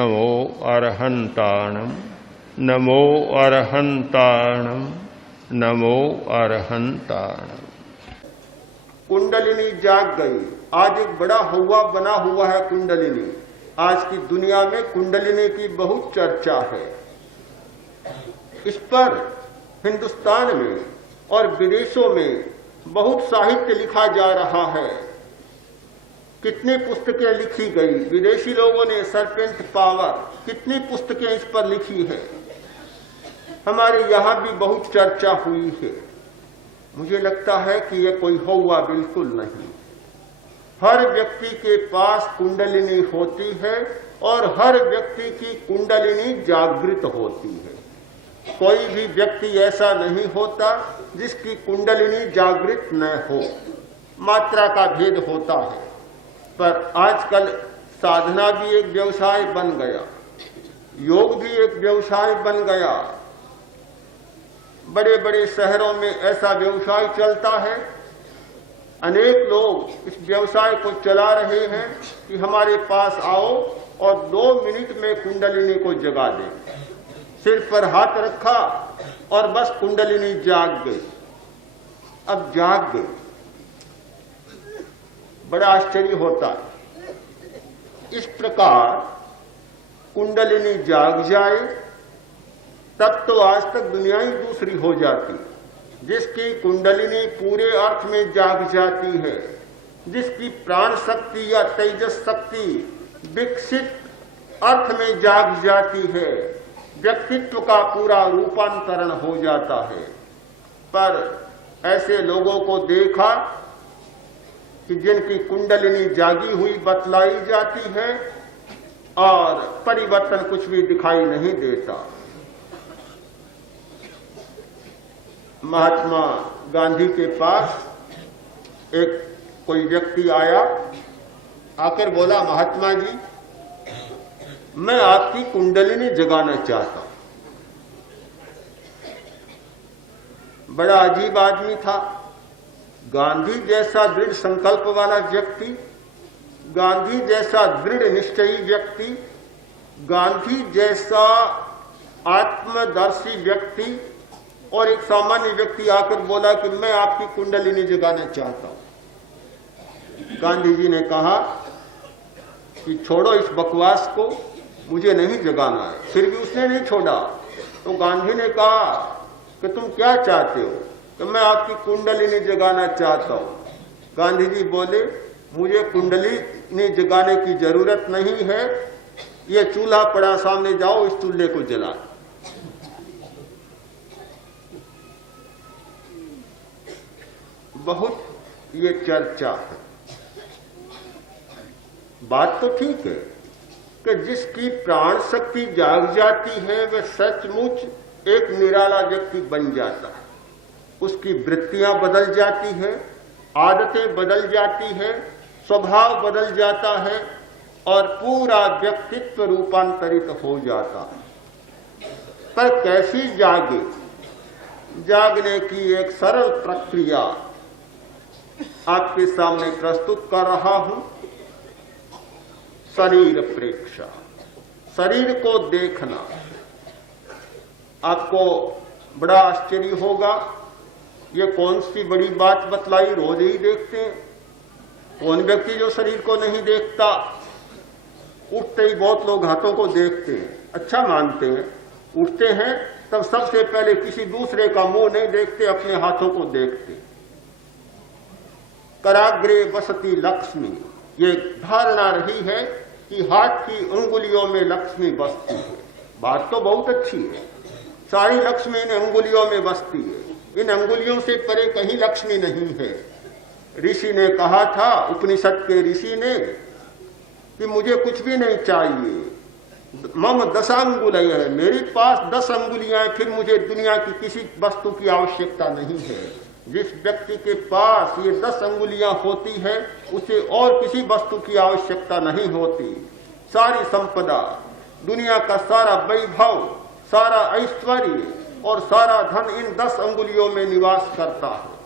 नमो अरहंताणम नमो अरहंताणम नमो अरहंताणम। कुंडलिनी जाग गई। आज एक बड़ा हवा बना हुआ है कुंडलिनी। आज की दुनिया में कुंडलिनी की बहुत चर्चा है। इस पर हिंदुस्तान में और विदेशों में बहुत साहित्य लिखा जा रहा है। कितनी पुस्तकें लिखी गई। विदेशी लोगों ने सरपेंट पावर कितनी पुस्तकें इस पर लिखी है। हमारे यहां भी बहुत चर्चा हुई है। मुझे लगता है कि यह कोई हौवा बिल्कुल नहीं। हर व्यक्ति के पास कुंडलिनी होती है और हर व्यक्ति की कुंडलिनी जागृत होती है। कोई भी व्यक्ति ऐसा नहीं होता जिसकी कुंडलिनी जागृत न हो। मात्रा का भेद होता है, पर आजकल साधना भी एक व्यवसाय बन गया, योग भी एक व्यवसाय बन गया। बड़े बड़े शहरों में ऐसा व्यवसाय चलता है। अनेक लोग इस व्यवसाय को चला रहे हैं कि हमारे पास आओ और 2 मिनट में कुंडलिनी को जगा दें। सिर पर हाथ रखा और बस कुंडलिनी जाग गई। अब जाग गई। बड़ा आश्चर्य होता है। इस प्रकार कुंडलिनी जाग जाए तब तो आज तक दुनिया ही दूसरी हो जाती। जिसकी कुंडलिनी पूरे अर्थ में जाग जाती है, जिसकी प्राण शक्ति या तेजस शक्ति विकसित अर्थ में जाग जाती है, व्यक्तित्व का पूरा रूपांतरण हो जाता है। पर ऐसे लोगों को देखा कि जिनकी कुंडलिनी जागी हुई बतलाई जाती है और परिवर्तन कुछ भी दिखाई नहीं देता। महात्मा गांधी के पास एक कोई व्यक्ति आया, आकर बोला, महात्मा जी, मैं आपकी कुंडलिनी जगाना चाहता हूं। बड़ा अजीब आदमी था। गांधी जैसा दृढ़ संकल्प वाला व्यक्ति, गांधी जैसा दृढ़ निश्चयी व्यक्ति, गांधी जैसा आत्मदर्शी व्यक्ति और एक सामान्य व्यक्ति आकर बोला कि मैं आपकी कुंडलिनी जगाना चाहता हूं। गांधी जी ने कहा कि छोड़ो इस बकवास को, मुझे नहीं जगाना है। फिर भी उसने नहीं छोड़ा। तो गांधी ने कहा कि तुम क्या चाहते हो? कि मैं आपकी कुंडलिनी जगाना चाहता हूं। गांधी जी बोले, मुझे कुंडलिनी जगाने की जरूरत नहीं है। ये चूल्हा पड़ा सामने, जाओ इस चूल्हे को जला। बहुत ये चर्चा है। बात तो ठीक है कि जिसकी प्राण शक्ति जाग जाती है वह सचमुच एक निराला व्यक्ति बन जाता है। उसकी वृत्तियां बदल जाती है, आदतें बदल जाती है, स्वभाव बदल जाता है और पूरा व्यक्तित्व रूपांतरित हो जाता है। पर कैसी जागे? जागने की एक सरल प्रक्रिया आपके सामने प्रस्तुत कर रहा हूं। शरीर प्रेक्षा, शरीर को देखना। आपको बड़ा आश्चर्य होगा, ये कौन सी बड़ी बात बतलाई, रोज ही देखते हैं। कौन व्यक्ति जो शरीर को नहीं देखता? उठते ही बहुत लोग हाथों को देखते हैं, अच्छा मानते हैं। उठते हैं तब सबसे पहले किसी दूसरे का मुंह नहीं देखते, अपने हाथों को देखते। कराग्रे वसती लक्ष्मी, ये धारणा रही है कि हाथ की उंगलियों में लक्ष्मी बसती है। बात तो बहुत अच्छी है, सारी लक्ष्मी इन अंगुलियों में बसती है। इन अंगुलियों से परे कहीं लक्ष्मी नहीं है। ऋषि ने कहा था, उपनिषद के ऋषि ने, कि मुझे कुछ भी नहीं चाहिए, मम 10 अंगुलियां है, मेरे पास 10 अंगुलियां हैं, फिर मुझे दुनिया की किसी वस्तु की आवश्यकता नहीं है। जिस व्यक्ति के पास ये 10 अंगुलियां होती है उसे और किसी वस्तु की आवश्यकता नहीं होती। सारी संपदा, दुनिया का सारा वैभव, सारा ऐश्वर्य और सारा धन इन 10 अंगुलियों में निवास करता है।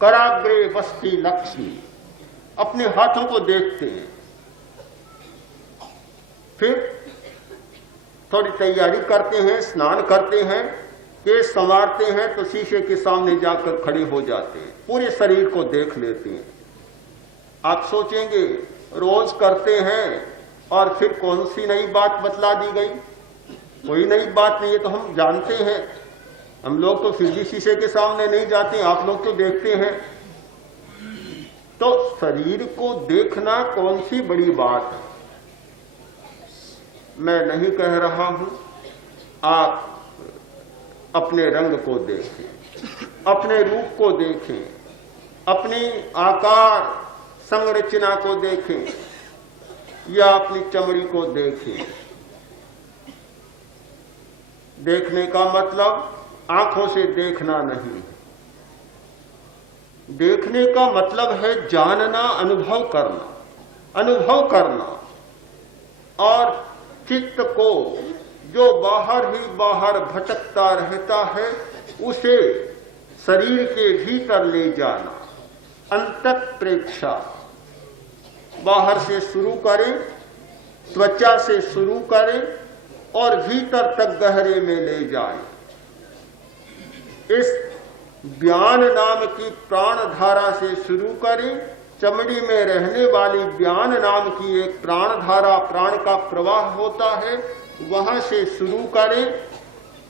कराग्रे वसती लक्ष्मी, अपने हाथों को देखते हैं। फिर थोड़ी तैयारी करते हैं, स्नान करते हैं, केश संवारते हैं, तो शीशे के सामने जाकर खड़े हो जाते हैं, पूरे शरीर को देख लेते हैं। आप सोचेंगे रोज करते हैं और फिर कौन सी नई बात बतला दी गई? कोई नई बात नहीं है, तो हम जानते हैं। हम लोग तो फिर भी शीशे के सामने नहीं जाते, आप लोग तो देखते हैं। तो शरीर को देखना कौन सी बड़ी बात है? मैं नहीं कह रहा हूं, आप अपने रंग को देखें, अपने रूप को देखें, अपनी आकार संरचना को देखें या अपनी चमड़ी को देखें। देखने का मतलब आंखों से देखना नहीं, देखने का मतलब है जानना, अनुभव करना और चित्त को जो बाहर ही बाहर भटकता रहता है उसे शरीर के भीतर ले जाना। अंतःप्रेक्षा, बाहर से शुरू करें, त्वचा से शुरू करें और भीतर तक गहरे में ले जाएं। इस ज्ञान नाम की प्राण धारा से शुरू करें, चमड़ी में रहने वाली ज्ञान नाम की एक प्राण धारा, प्राण का प्रवाह होता है, वहां से शुरू करें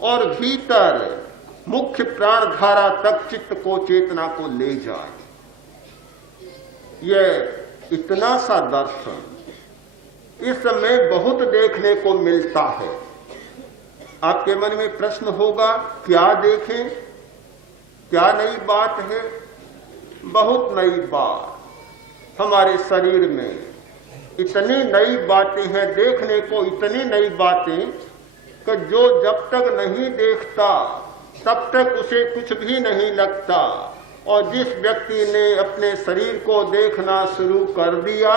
और भीतर मुख्य प्राण धारा तक चित्त को, चेतना को ले जाएं। यह इतना सा दर्शन इस समय बहुत देखने को मिलता है। आपके मन में प्रश्न होगा, क्या देखें, क्या नई बात है? बहुत नई बात। हमारे शरीर में इतनी नई बातें हैं देखने को, इतनी नई बातें कि जो जब तक नहीं देखता तब तक उसे कुछ भी नहीं लगता। और जिस व्यक्ति ने अपने शरीर को देखना शुरू कर दिया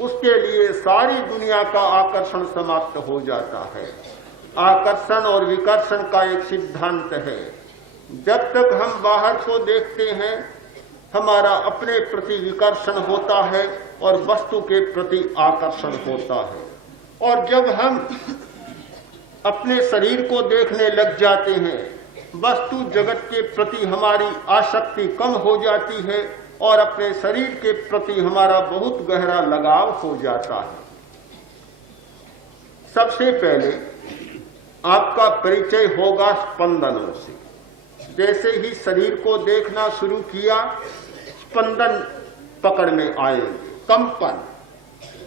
उसके लिए सारी दुनिया का आकर्षण समाप्त हो जाता है। आकर्षण और विकर्षण का एक सिद्धांत है। जब तक हम बाहर को देखते हैं हमारा अपने प्रति विकर्षण होता है और वस्तु के प्रति आकर्षण होता है। और जब हम अपने शरीर को देखने लग जाते हैं वस्तु जगत के प्रति हमारी आसक्ति कम हो जाती है और अपने शरीर के प्रति हमारा बहुत गहरा लगाव हो जाता है। सबसे पहले आपका परिचय होगा स्पंदनों से। जैसे ही शरीर को देखना शुरू किया स्पंदन पकड़ में आएंगे, कंपन।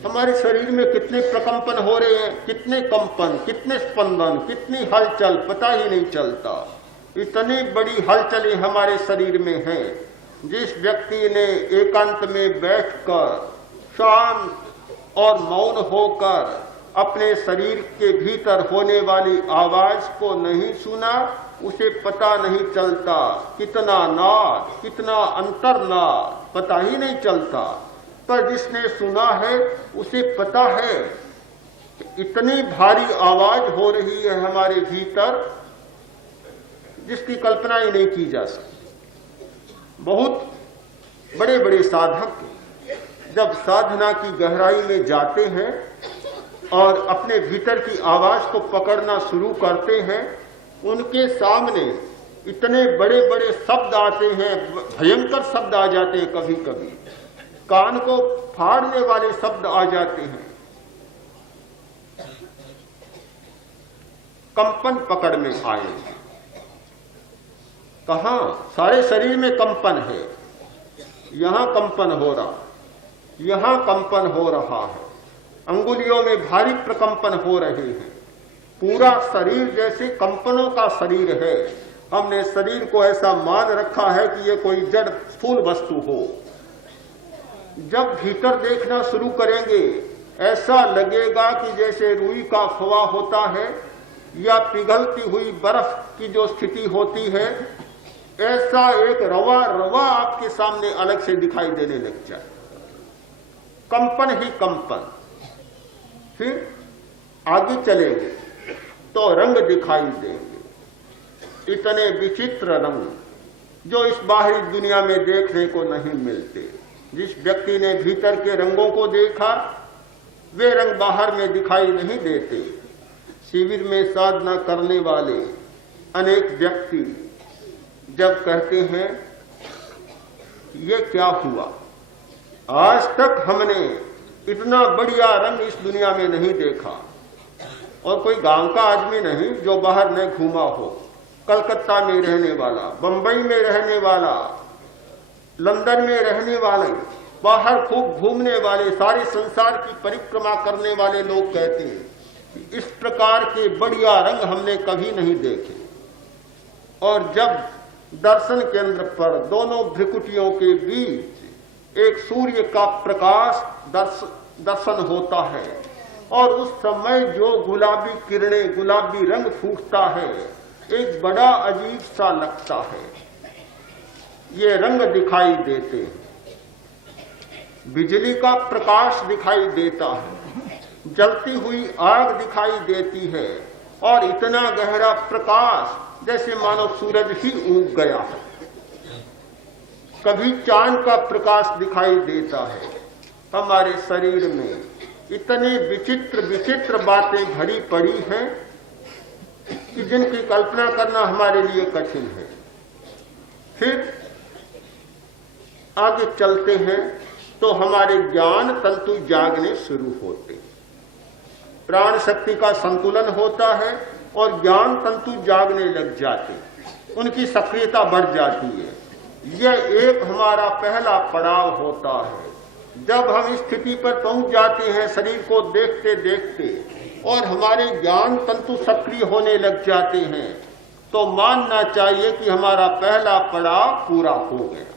हमारे शरीर में कितने प्रकंपन हो रहे हैं, कितने कंपन, कितने स्पंदन, कितनी हलचल, पता ही नहीं चलता। इतनी बड़ी हलचलें हमारे शरीर में हैं। जिस व्यक्ति ने एकांत में बैठकर शांत और मौन होकर अपने शरीर के भीतर होने वाली आवाज को नहीं सुना उसे पता नहीं चलता कितना नाद, कितना अंतर्नाद, पता ही नहीं चलता। पर जिसने सुना है उसे पता है कि इतनी भारी आवाज हो रही है हमारे भीतर जिसकी कल्पना ही नहीं की जा सकती। बहुत बड़े बड़े साधक जब साधना की गहराई में जाते हैं और अपने भीतर की आवाज को पकड़ना शुरू करते हैं उनके सामने इतने बड़े बड़े शब्द आते हैं, भयंकर शब्द आ जाते हैं, कभी कभी कान को फाड़ने वाले शब्द आ जाते हैं। कंपन पकड़ में आए। कहां? सारे शरीर में कंपन है। यहां कंपन हो रहा, यहां कंपन हो रहा है, अंगुलियों में भारी प्रकंपन हो रहे हैं। पूरा शरीर जैसे कंपनों का शरीर है। हमने शरीर को ऐसा मान रखा है कि ये कोई जड़ स्थूल वस्तु हो। जब भीतर देखना शुरू करेंगे ऐसा लगेगा कि जैसे रुई का अफवाह होता है या पिघलती हुई बर्फ की जो स्थिति होती है, ऐसा एक रवा रवा आपके सामने अलग से दिखाई देने लग जाए। कंपन ही कंपन। फिर आगे चलेंगे तो रंग दिखाई देंगे, इतने विचित्र रंग जो इस बाहरी दुनिया में देखने को नहीं मिलते। जिस व्यक्ति ने भीतर के रंगों को देखा वे रंग बाहर में दिखाई नहीं देते। शिविर में साधना करने वाले अनेक व्यक्ति जब कहते हैं ये क्या हुआ, आज तक हमने इतना बढ़िया रंग इस दुनिया में नहीं देखा, और कोई गांव का आदमी नहीं जो बाहर न घूमा हो, कलकत्ता में रहने वाला, बंबई में रहने वाला, लंदन में रहने वाले, बाहर खूब घूमने वाले, सारे संसार की परिक्रमा करने वाले लोग कहते हैं कि इस प्रकार के बढ़िया रंग हमने कभी नहीं देखे। और जब दर्शन केंद्र पर दोनों भ्रिकुटियों के बीच एक सूर्य का प्रकाश दर्शन होता है और उस समय जो गुलाबी किरणें, गुलाबी रंग फूटता है, एक बड़ा अजीब सा लगता है। ये रंग दिखाई देते हैं, बिजली का प्रकाश दिखाई देता है, जलती हुई आग दिखाई देती है, और इतना गहरा प्रकाश जैसे मानो सूरज ही उग गया है। कभी चांद का प्रकाश दिखाई देता है। हमारे शरीर में इतनी विचित्र विचित्र बातें भरी पड़ी हैं कि जिनकी कल्पना करना हमारे लिए कठिन है। फिर आगे चलते हैं तो हमारे ज्ञान तंतु जागने शुरू होते, प्राण शक्ति का संतुलन होता है और ज्ञान तंतु जागने लग जाते, उनकी सक्रियता बढ़ जाती है। यह एक हमारा पहला पड़ाव होता है। जब हम इस स्थिति पर पहुंच जाते हैं शरीर को देखते देखते और हमारे ज्ञान तंतु सक्रिय होने लग जाते हैं, तो मानना चाहिए कि हमारा पहला पड़ाव पूरा हो गया।